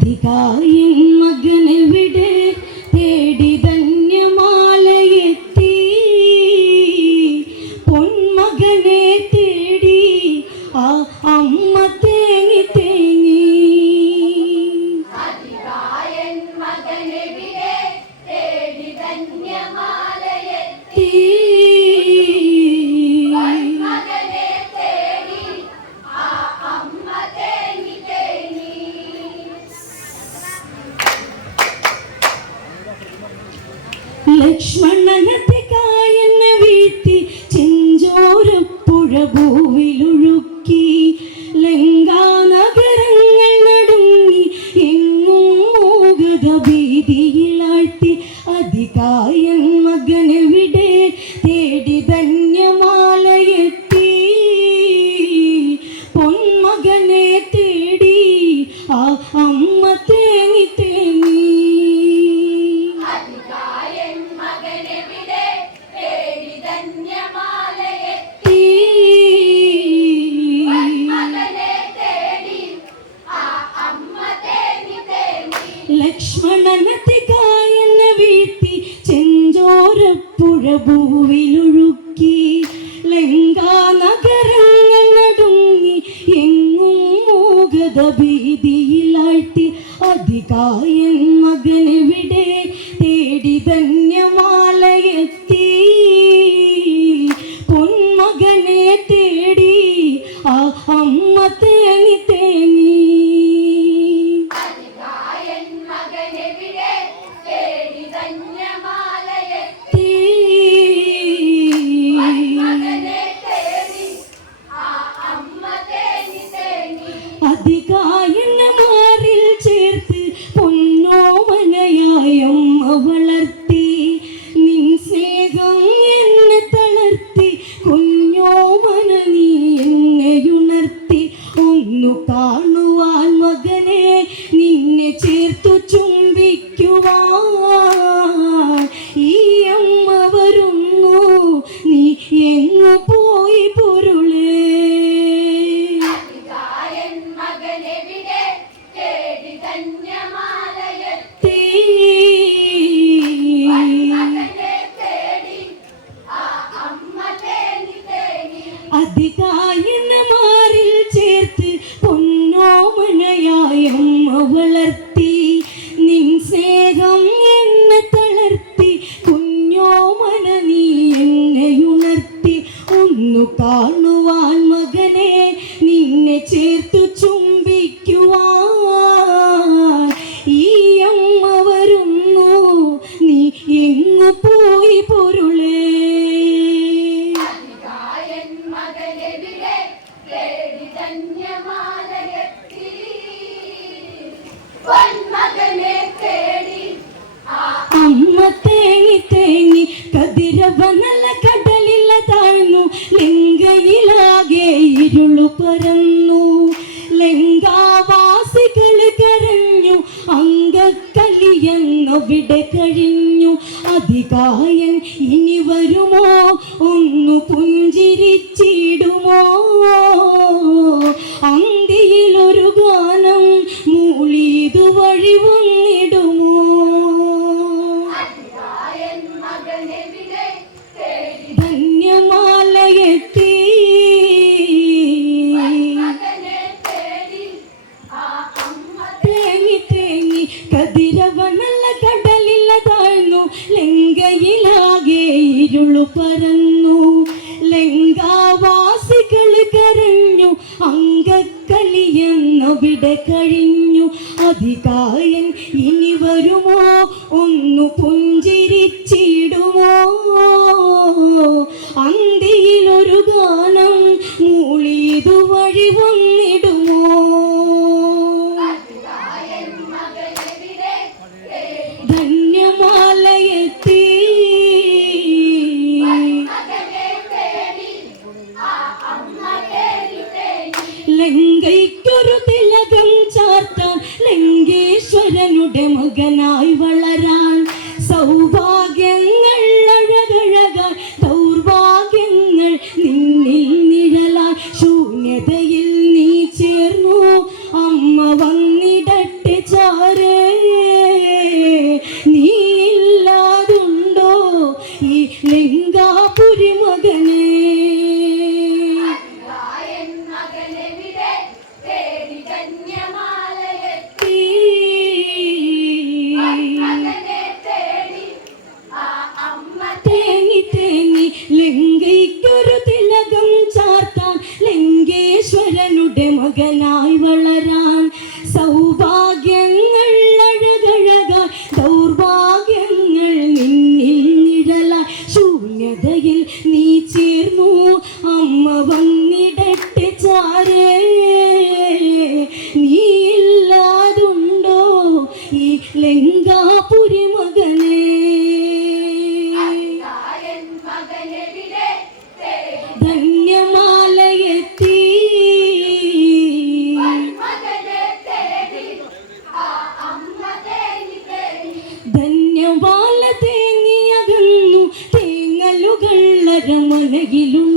ಅಧಿಕಾಯಿ ಮಗನ ಬಿಡೆ ലക്ഷ്മണനത്തെ കായെന്ന വീഴ്ത്തി ചെഞ്ചോരപ്പുഴ ഭൂവിലൊഴുക്കി ലങ്കാനഗരങ്ങൾ നടുങ്ങി എങ്ങും മോഗത ഭീതിയിലാഴ്ത്തി അധികായൻ മകനെവിടെ തേടി ധന്യമാലയെത്തി. പൊന്മകനെ തേടി ആ അമ്മ തേങ്ങി സാധികായൻ മകനെവിടെ തേടി തന്നെ എന്നവിടെ കഴിഞ്ഞു. അധികായൻ ഇനി വരുമോ? ഒന്നു പുഞ്ചിരിച്ചിടുമോ? അവിടെ കഴിഞ്ഞു അധികായൻ ഇനി വരുമോ? உலகிலும்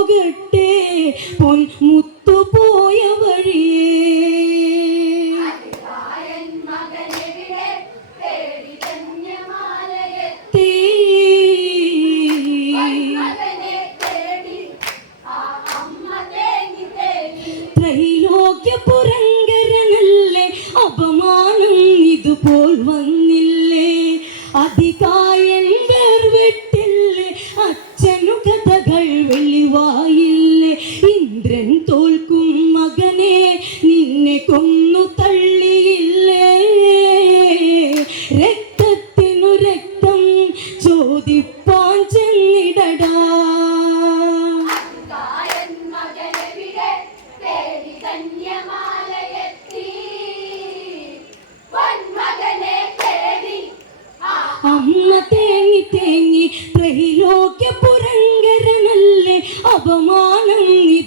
പോകട്ടെ പൊൻ മുത്ത്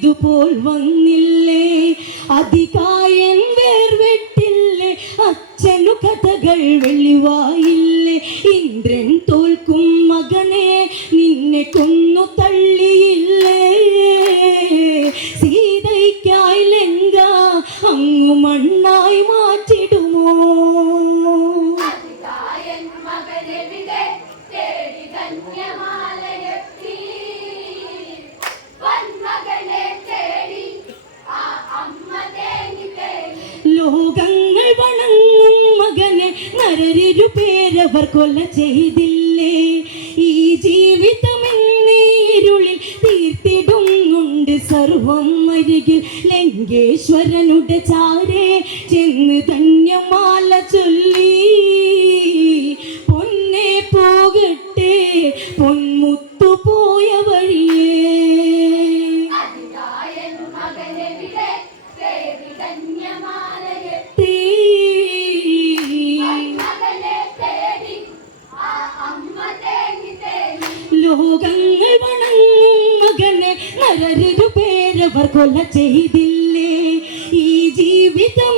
ഇതുപോൽ വന്നില്ലേ? അധികായൻ വേർവെട്ടില്ലേ അച്ഛനു കഥകൾ വെളിവായില്ലേ? ഇന്ദ്രൻ തോൽക്കും മകനെ നിന്നെ കൊന്നു പലരിരു പേരവർ കൊല്ല ചെയ്തില്ലേ? ഈ ജീവിതമെന്നീരുളിൽ തീർത്തിടുന്നുണ്ട് സർവം അരികിൽ. ലങ്കേശ്വരനുടെ ചാരേ ചെന്ന് ധന്യമാല ചൊല്ലി. അവർ കൊല്ല ചെയ്തില്ലേ? ഈ ജീവിതം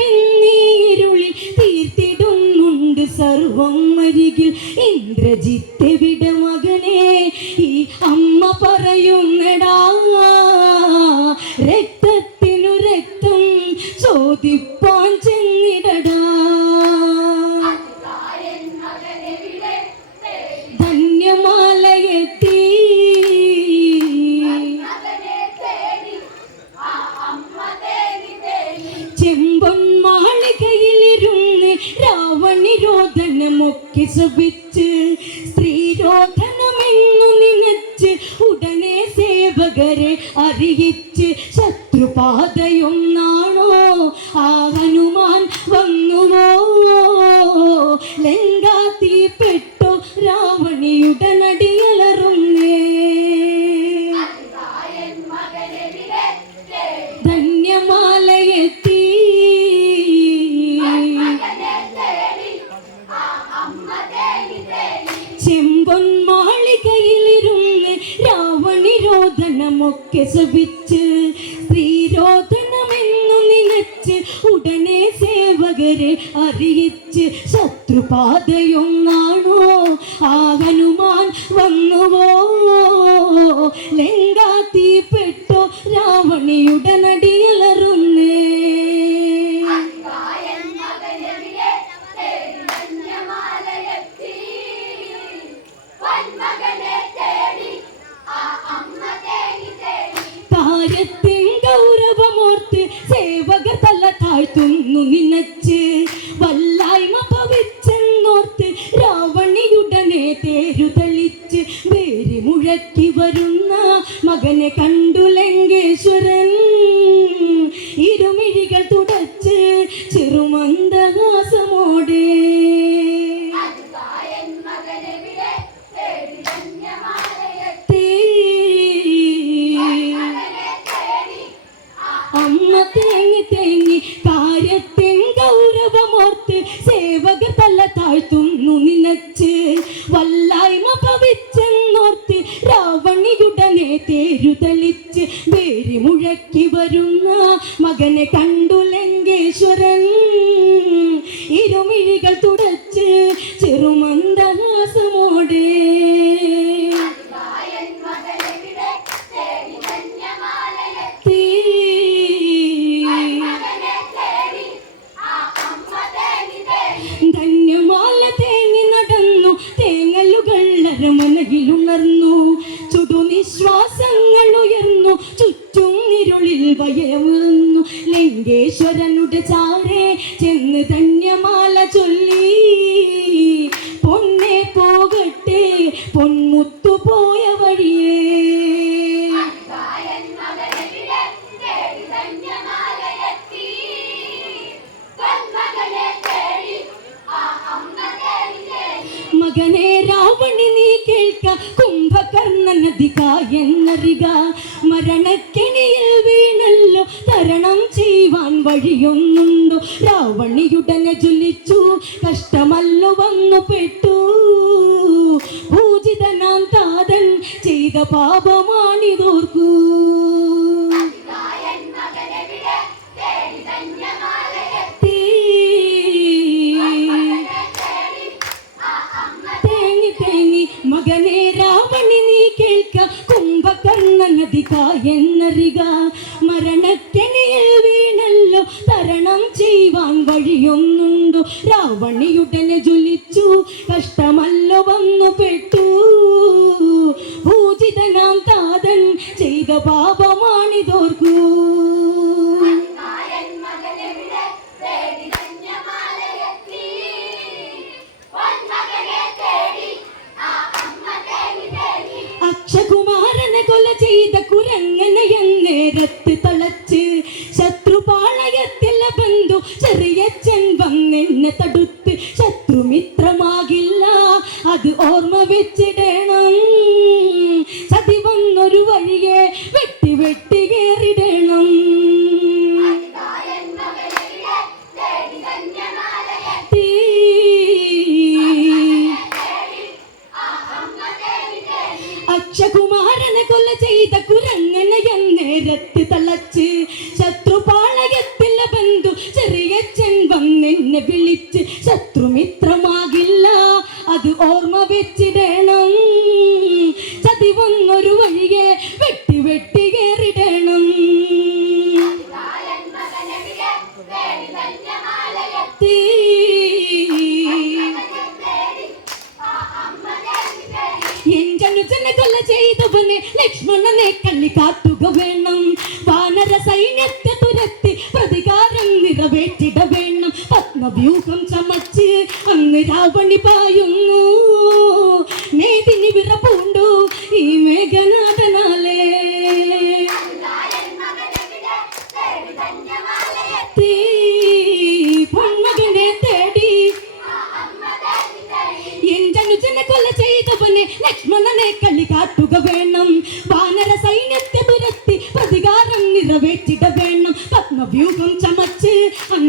ഇരുളിൽ തീർത്തിടുന്നുണ്ട്. സർവം അരികിൽ ഇന്ദ്രജിത്തെ വിട മകനെ. ഈ അമ്മ പറയുന്നടാ രക്തത്തിനു രക്തം ചോദിപ്പ ശത്രുപാതയും നാണോ ആ ഹനുമാൻ വന്നുവോ ലേ സ്ത്രീരോധനമെന്നു നിനച്ച് ഉടനെ സേവകരെ അറിയിച്ച് ശത്രുപാതയൊന്നാണോ? ആ ഹനുമാൻ വന്നുവോ രാവണിയുടെ നടിയലറുന്നേ തല താഴ്ത്തുന്നു നിനച്ച് വല്ലായ്മ ഭവിച്ചെന്നോർത്ത് രാവണിയുടനെ തേരുതളിച്ച് വേരി മുഴക്കി വരുന്ന മകനെ കണ്ടു ലങ്കേശ്വരൻ. ഇരുമിഴികൾ തുടച്ച് ചെറുമന്ദഹാസമോടെ. അമ്മ തേങ്ങി തേങ്ങി കാര്യത്തിൻ ഗൗരവമോർത്ത് സേവകർ തല താഴ്ത്തുന്നു നിനച്ച് വല്ലായ്മ പവിച്ചെന്നോർത്ത് രാവണിയുടനെ തേരുതലിച്ച് വേരി മുഴക്കി വരുന്ന മകനെ കണ്ടു ലങ്കേശ്വരൻ. ഇരുമിഴികൾ തുടച്ച് ചെറുമന്ദഹാസമോടെ വയവുന്നു. ലിംഗേശ്വരനുടെ ചാരെ ചെന്ന് ധന്യമാല ചൊല്ലി. പൊന്നെ പോകട്ടെ പൊന്മുത്തു പോയ വഴിയേ. മകനെ രാവണി നീ കേൾക്ക കുംഭകർണ നദിക എന്നറിക മരണക്കെണിയിൽ വീണല്ലോ തരണം ചെയ്യുവാൻ വഴിയൊന്നുണ്ടോ? രാവണിയുടനെ ജ്വലിച്ചു കഷ്ടമല്ല വന്നു പെട്ടു. പൂജിതനാം താതൻ ചെയ്ത പാപമാണിതോർക്കൂ. മകനെ രാവണി നീ കേൾക്ക. കുംഭകർണ നദിക എന്നറിക. മരണക്കെണിയിൽ ചെയ്ത കുരങ്ങനെ എന്നേരത്ത് തളച്ച്. ശത്രുപാളയത്തിലെ ബന്ധു ചെറിയച്ചൻ തളച്ച്. ശത്രുപാളയത്തിലെ ബന്ധു ചെറിയച്ചൻ വന്നെന്നെ വിളിച്ച് ശത്രുമിത്രമാകില്ല അത് ഓർമ്മ വെച്ചിടണം. ചതി വന്നൊരു വഴിയെ വെട്ടി വെട്ടി ധന്യമാലയെത്തി തീ എഞ്ചനുജനെ കൊല ചെയ്തവനെ ലക്ഷ്മണനെ കള്ളി കാട്ടുക വേണം. പത്മവ്യൂഹം ചമച്ച് അന്ന് രാവണി പായുന്നു മേദിനി വിറപൂണ്ടു ഈ മേഘനാഥനാലേ കായൻ മകനെവിടെ തേടി ധന്യമാലയെത്തി തീ പൊന്മകനെ തേടി ആ അമ്മ തേടി തേടി എഞ്ചനുജനെ കൊല ചെയ്തവനെ ലക്ഷ്മണനെ കളി കാട്ടുക വേണം വാനര സൈന്യത്തെ തുരത്തി പ്രതികാരം നിറവേറ്റിട വേണം പത്മവ്യൂഹം ചമച്ച്